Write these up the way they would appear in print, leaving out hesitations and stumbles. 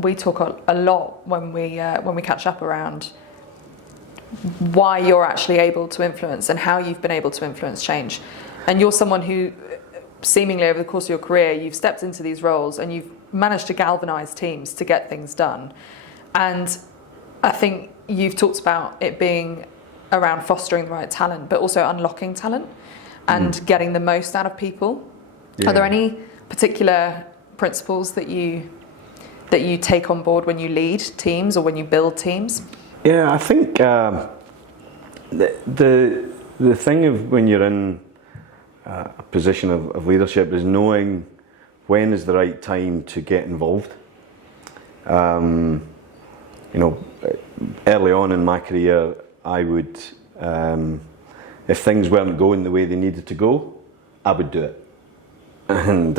we talk a lot when we catch up around why you're actually able to influence and how you've been able to influence change. And you're someone who seemingly over the course of your career, you've stepped into these roles and you've managed to galvanize teams to get things done. And I think you've talked about it being around fostering the right talent, but also unlocking talent and getting the most out of people. Yeah. Are there any particular principles that you take on board when you lead teams or when you build teams? Yeah, I think the thing of when you're in a position of leadership is knowing when is the right time to get involved. Early on in my career, I would, if things weren't going the way they needed to go, I would do it. And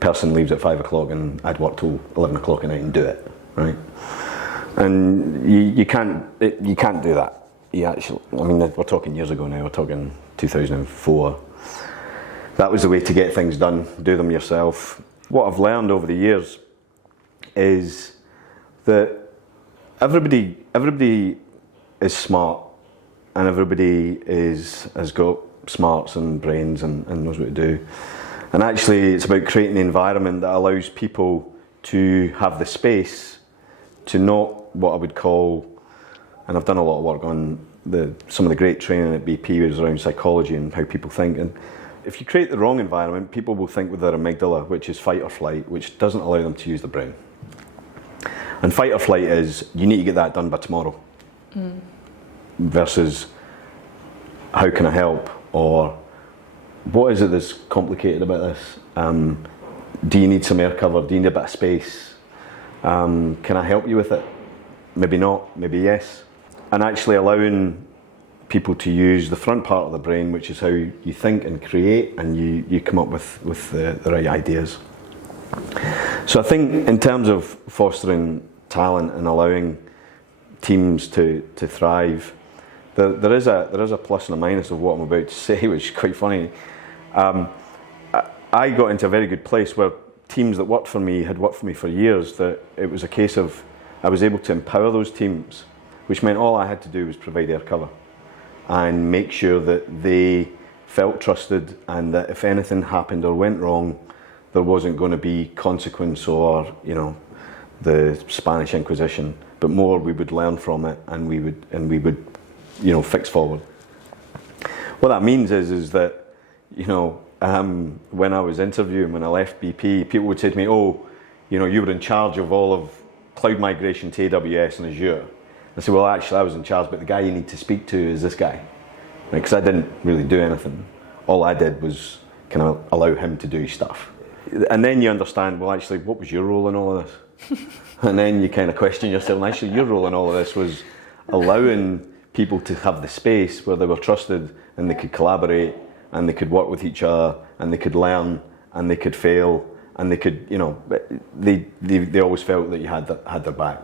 person leaves at 5 o'clock and I'd work till 11 o'clock at night and do it, right? And you can't do that. We're talking years ago now. We're talking 2004. That was the way to get things done. Do them yourself. What I've learned over the years is that everybody is smart, and everybody has got smarts and brains and knows what to do. And actually, it's about creating an environment that allows people to have the space to not what I would call, and I've done a lot of work on some of the great training at BP was around psychology and how people think. And if you create the wrong environment, people will think with their amygdala, which is fight or flight, which doesn't allow them to use the brain. And fight or flight is, you need to get that done by tomorrow. Versus, how can I help? Or, what is it that's complicated about this? Do you need some air cover? Do you need a bit of space? Can I help you with it? Maybe not, maybe yes. And actually allowing people to use the front part of the brain, which is how you think and create, and you come up with the right ideas. So I think in terms of fostering talent and allowing teams to thrive, there is a plus and a minus of what I'm about to say, which is quite funny. I got into a very good place where teams that worked for me had worked for me for years, that it was a case of I was able to empower those teams, which meant all I had to do was provide air cover and make sure that they felt trusted, and that if anything happened or went wrong, there wasn't going to be consequence or the Spanish Inquisition, but more we would learn from it and we would fix forward. What that means is that when I was interviewing, when I left BP, people would say to me, you were in charge of all of cloud migration to AWS and Azure. I said, well, actually I was in charge, but the guy you need to speak to is this guy. Because I didn't really do anything. All I did was kind of allow him to do stuff. And then you understand, well, actually, what was your role in all of this? And then you kind of question yourself, and actually your role in all of this was allowing people to have the space where they were trusted and they could collaborate and they could work with each other and they could learn and they could fail and they could, they always felt that you had their back.